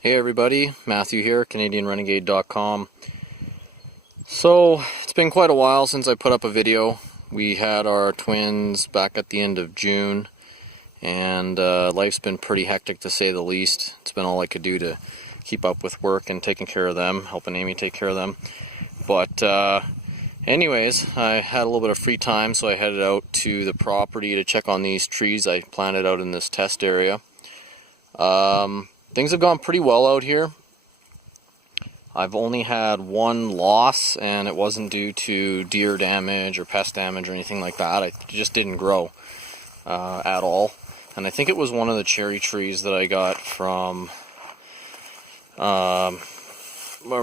Hey everybody, Matthew here, CanadianRenegade.com. So, it's been quite a while since I put up a video. We had our twins back at the end of June, and life's been pretty hectic to say the least. It's been all I could do to keep up with work and taking care of them, helping Amy take care of them. But anyways, I had a little bit of free time, so I headed out to the property to check on these trees I planted out in this test area. Things have gone pretty well out here. I've only had one loss, and it wasn't due to deer damage or pest damage or anything like that. It just didn't grow at all. And I think it was one of the cherry trees that I got from, where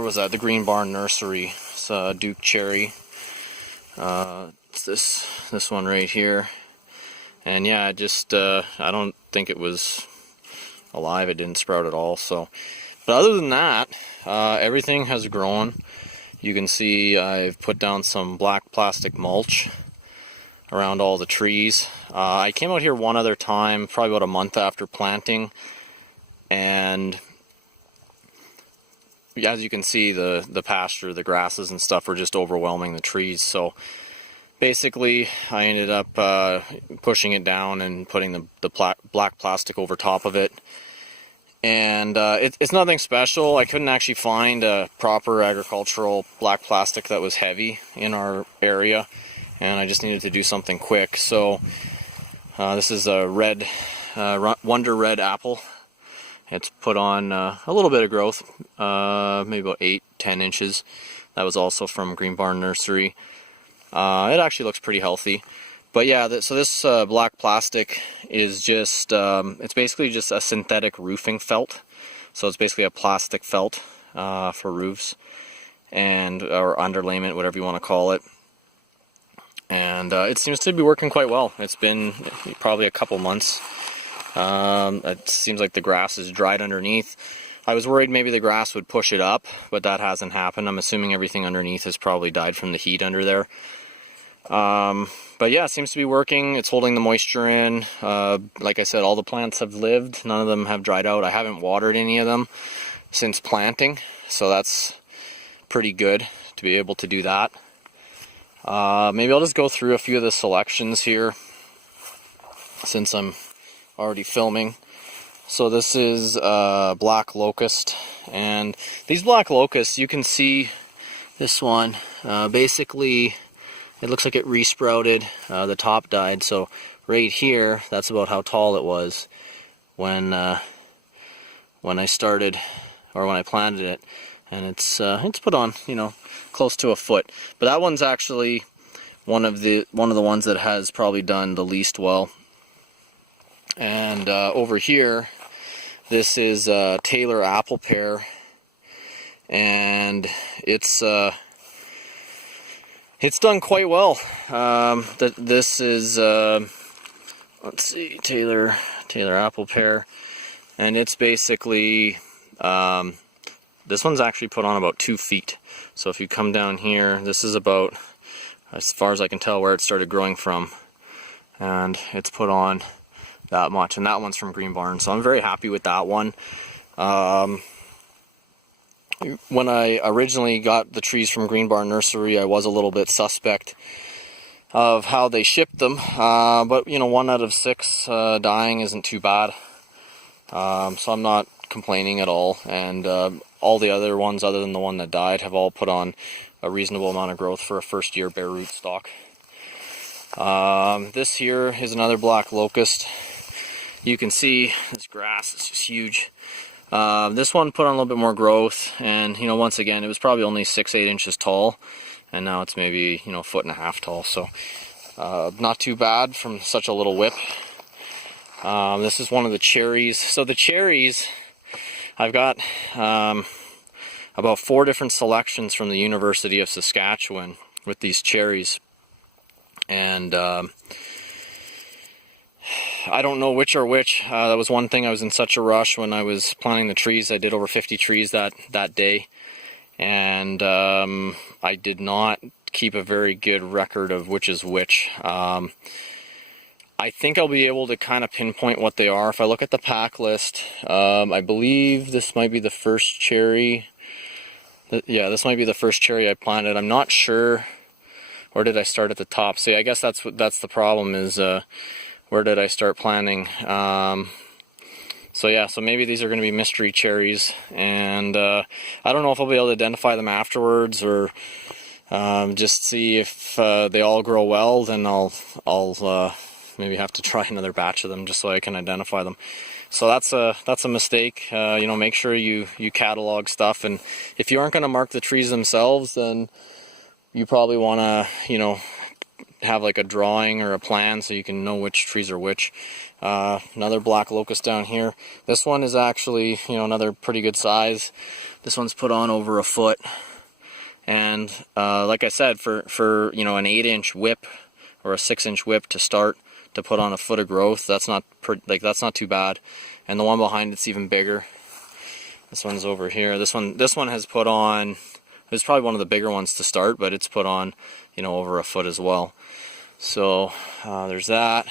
was that? The Green Barn Nursery. It's Duke Cherry. It's this one right here. And yeah, I don't think it was alive. It didn't sprout at all. So, but other than that, everything has grown. You can see I've put down some black plastic mulch around all the trees. I came out here one other time, probably about a month after planting, and as you can see, the pasture, the grasses and stuff are just overwhelming the trees. So basically, I ended up pushing it down and putting the black plastic over top of it. And it's nothing special. I couldn't actually find a proper agricultural black plastic that was heavy in our area, and I just needed to do something quick. So this is a red, Wonder Red apple. It's put on a little bit of growth, maybe about 8-10 inches. That was also from Green Barn Nursery. It actually looks pretty healthy. But yeah, so this black plastic is just, it's basically just a synthetic roofing felt. So it's basically a plastic felt for roofs, or underlayment, whatever you want to call it. And it seems to be working quite well. It's been probably a couple months. It seems like the grass is dried underneath. I was worried maybe the grass would push it up, but that hasn't happened. I'm assuming everything underneath has probably died from the heat under there. But yeah, it seems to be working. It's holding the moisture in. Like I said, all the plants have lived. None of them have dried out. I haven't watered any of them since planting, so that's pretty good to be able to do that. Maybe I'll just go through a few of the selections here since I'm already filming. So this is black locust, and these black locusts, you can see this one, basically it looks like it resprouted. The top died, so right here, that's about how tall it was when I started, or when I planted it, and it's put on, close to a foot. But that one's actually one of the ones that has probably done the least well. And over here, this is Taylor apple pear, and it's done quite well. This is let's see, Taylor apple pear, and it's basically this one's actually put on about 2 feet. So if you come down here, this is about, as far as I can tell, where it started growing from, and it's put on that much. And that one's from Green Barn, so I'm very happy with that one. When I originally got the trees from Green Barn Nursery, I was a little bit suspect of how they shipped them, but 1 out of 6 dying isn't too bad, so I'm not complaining at all. And all the other ones, other than the one that died, have all put on a reasonable amount of growth for a first year bare root stock. This here is another black locust. You can see this grass is just huge. This one put on a little bit more growth, and once again, it was probably only 6-8 inches tall, and now it's maybe 1.5 feet tall. So not too bad from such a little whip. This is one of the cherries. So the cherries, I've got about 4 different selections from the University of Saskatchewan with these cherries, and I don't know which are which. That was one thing. I was in such a rush when I was planting the trees. I did over 50 trees that day, and I did not keep a very good record of which is which. I think I'll be able to kind of pinpoint what they are. If I look at the pack list, I believe this might be the first cherry. Yeah, this might be the first cherry I planted. I'm not sure. Or did I start at the top? So yeah, I guess that's the problem is where did I start planting? So yeah, so maybe these are going to be mystery cherries, and I don't know if I'll be able to identify them afterwards, or just see if they all grow well. Then I'll maybe have to try another batch of them just so I can identify them. So that's a mistake. You know, make sure you catalog stuff, and if you aren't going to mark the trees themselves, then you probably want to, you know, have like a drawing or a plan so you can know which trees are which. Another black locust down here. This one is actually, you know, another pretty good size. This one's put on over a foot, and like I said, for you know, an 8-inch whip or a 6-inch whip to start to put on a foot of growth, that's not too bad. And the one behind it's even bigger. This one's over here. This one has put on. It's probably one of the bigger ones to start, but it's put on, you know, over a foot as well. So there's that.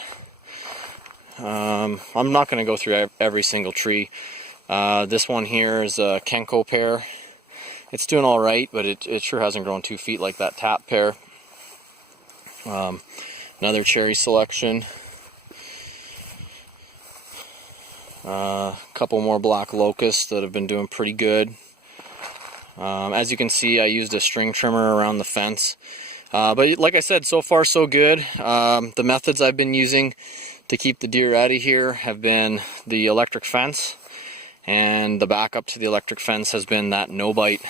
I'm not going to go through every single tree. This one here is a Kenko pear. It's doing all right, but it sure hasn't grown 2 feet like that tap pear. Another cherry selection. A couple more black locusts that have been doing pretty good. As you can see, I used a string trimmer around the fence. But like I said, so far so good. The methods I've been using to keep the deer out of here have been the electric fence, and the backup to the electric fence has been that no bite.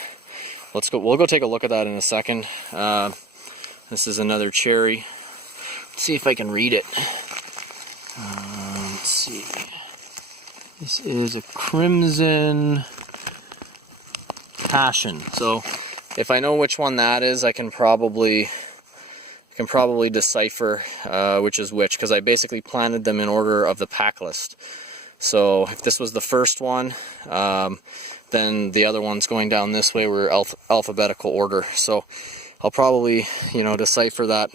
We'll go take a look at that in a second. This is another cherry. Let's see if I can read it. Let's see. This is a crimson passion. So if I know which one that is, I can probably decipher which is which, because I basically planted them in order of the pack list. So if this was the first one, then the other ones going down this way were alphabetical order. So I'll probably, you know, decipher that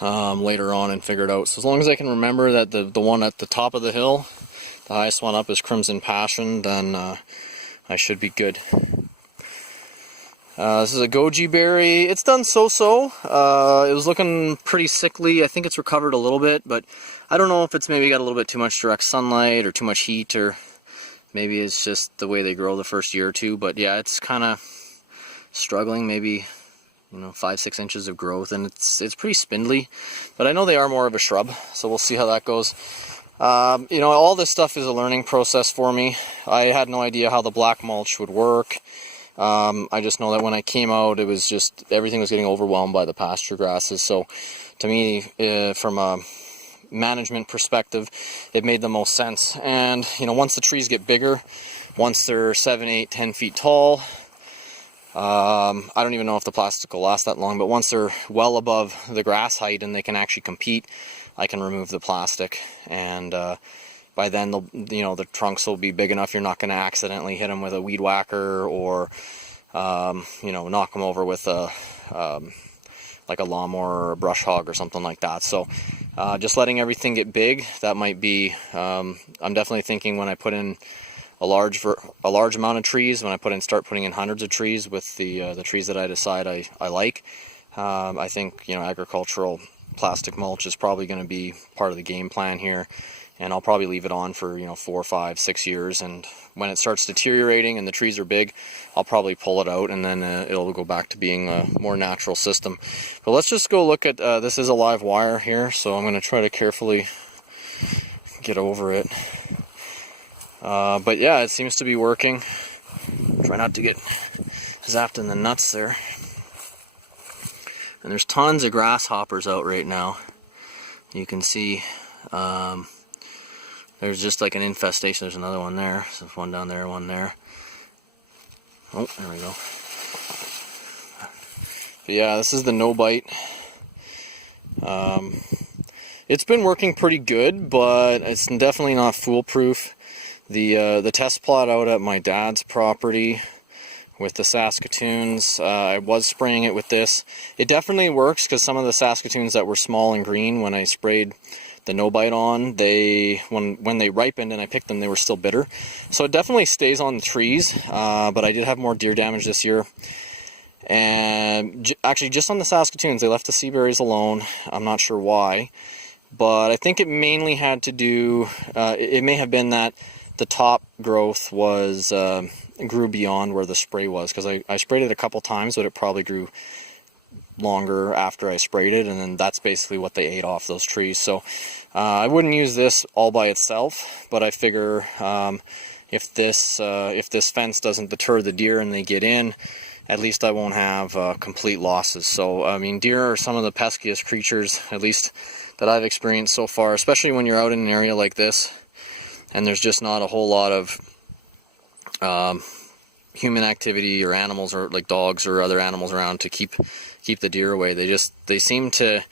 later on and figure it out. So as long as I can remember that the one at the top of the hill, the highest one up, is Crimson Passion, then I should be good. This is a goji berry. It's done so-so. It was looking pretty sickly. I think it's recovered a little bit, but I don't know if it's maybe got a little bit too much direct sunlight or too much heat, or maybe it's just the way they grow the first year or two. But yeah, it's kind of struggling, maybe, you know, 5-6 inches of growth, and it's pretty spindly. But I know they are more of a shrub, so we'll see how that goes. You know, all this stuff is a learning process for me. I had no idea how the black mulch would work. I just know that when I came out, it was just, everything was getting overwhelmed by the pasture grasses. So to me, from a management perspective, it made the most sense. And, you know, once the trees get bigger, once they're 7, 8, 10 feet tall, I don't even know if the plastic will last that long, but once they're well above the grass height and they can actually compete, I can remove the plastic, and by then, you know, the trunks will be big enough. You're not going to accidentally hit them with a weed whacker, or you know, knock them over with a like a lawnmower or a brush hog or something like that. So just letting everything get big, that might be. I'm definitely thinking when I put in a large amount of trees, when I start putting in hundreds of trees with the trees that I decide I like. I think, you know, agricultural plastic mulch is probably going to be part of the game plan here, and I'll probably leave it on for, you know, 4, 5, 6 years, and when it starts deteriorating and the trees are big, I'll probably pull it out, and then it'll go back to being a more natural system. But let's just go look at this. Is a live wire here, so I'm going to try to carefully get over it. But yeah, it seems to be working. Try not to get zapped in the nuts there. And there's tons of grasshoppers out right now. You can see there's just like an infestation. There's another one there. So there's one down there, one there. Oh, there we go. But yeah, this is the no bite. It's been working pretty good, but it's definitely not foolproof. The test plot out at my dad's property with the Saskatoons. I was spraying it with this. It definitely works, because some of the Saskatoons that were small and green, when I sprayed the no bite on, when they ripened and I picked them, they were still bitter. So it definitely stays on the trees, but I did have more deer damage this year. And actually, just on the Saskatoons, they left the sea berries alone. I'm not sure why, but I think it mainly had to do, it may have been that the top growth was grew beyond where the spray was, because I sprayed it a couple times, but it probably grew longer after I sprayed it, and then that's basically what they ate off those trees. So I wouldn't use this all by itself, but I figure if this fence doesn't deter the deer and they get in, at least I won't have complete losses. So I mean, deer are some of the peskiest creatures, at least that I've experienced so far, especially when you're out in an area like this and there's just not a whole lot of human activity or animals, or like dogs or other animals around to keep the deer away. They seem to,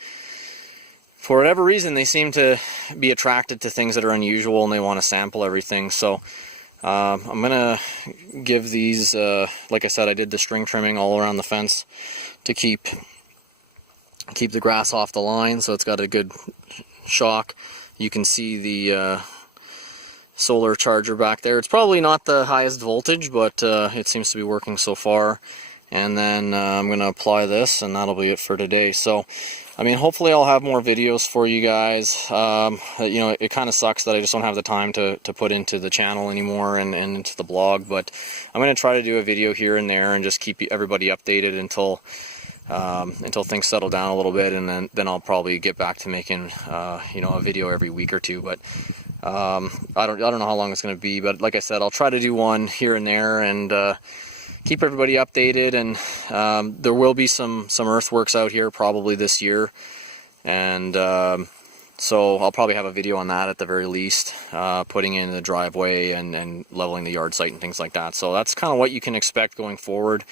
for whatever reason, they seem to be attracted to things that are unusual, and they want to sample everything. So I'm gonna give these, like I said, I did the string trimming all around the fence to keep the grass off the line, so it's got a good shock. You can see the solar charger back there. It's probably not the highest voltage, but it seems to be working so far. And then I'm going to apply this, and that'll be it for today. So, I mean, hopefully I'll have more videos for you guys. You know, it kind of sucks that I just don't have the time to put into the channel anymore and into the blog, but I'm going to try to do a video here and there and just keep everybody updated until things settle down a little bit, and then I'll probably get back to making you know, a video every week or two. But I don't know how long it's going to be, but like I said, I'll try to do one here and there and keep everybody updated. And there will be some earthworks out here probably this year, and so I'll probably have a video on that at the very least, putting in the driveway and leveling the yard site and things like that. So that's kind of what you can expect going forward.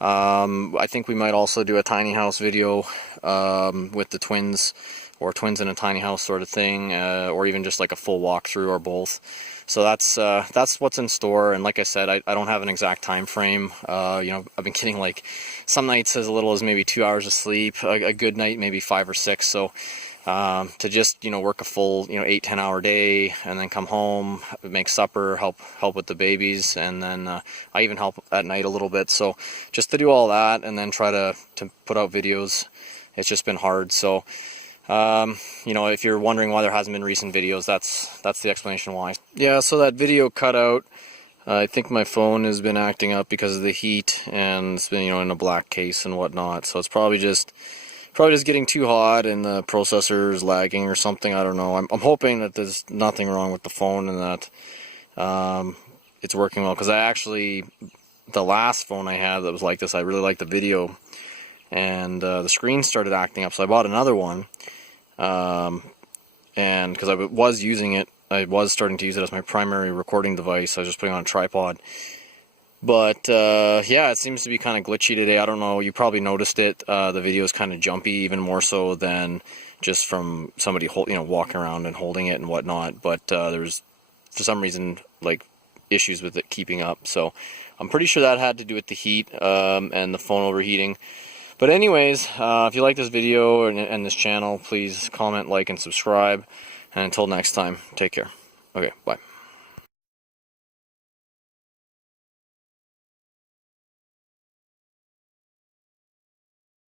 I think we might also do a tiny house video with the twins, or twins in a tiny house sort of thing, or even just like a full walkthrough, or both. So that's what's in store. And like I said, I don't have an exact time frame. You know, I've been getting like some nights as little as maybe 2 hours of sleep, a good night maybe 5 or 6. So to just, you know, work a full, you know, 8-10 hour day, and then come home, make supper, help with the babies, and then I even help at night a little bit. So just to do all that and then try to put out videos, it's just been hard. So you know, if you're wondering why there hasn't been recent videos, that's the explanation why. Yeah, so that video cut out. I think my phone has been acting up because of the heat, and it's been, you know, in a black case and whatnot. So it's probably just getting too hot, and the processor is lagging or something. I don't know. I'm hoping that there's nothing wrong with the phone and that it's working well, because I actually, the last phone I had that was like this, I really liked the video, and the screen started acting up, so I bought another one. And because I was using it, I was starting to use it as my primary recording device. I was just putting it on a tripod. But yeah, it seems to be kind of glitchy today. I don't know, you probably noticed it. The video is kind of jumpy, even more so than just from somebody walking around and holding it and whatnot. But there's, for some reason, like issues with it keeping up. So I'm pretty sure that had to do with the heat and the phone overheating. But anyways, if you like this video and this channel, please comment, like, and subscribe. And until next time, take care. Okay, bye.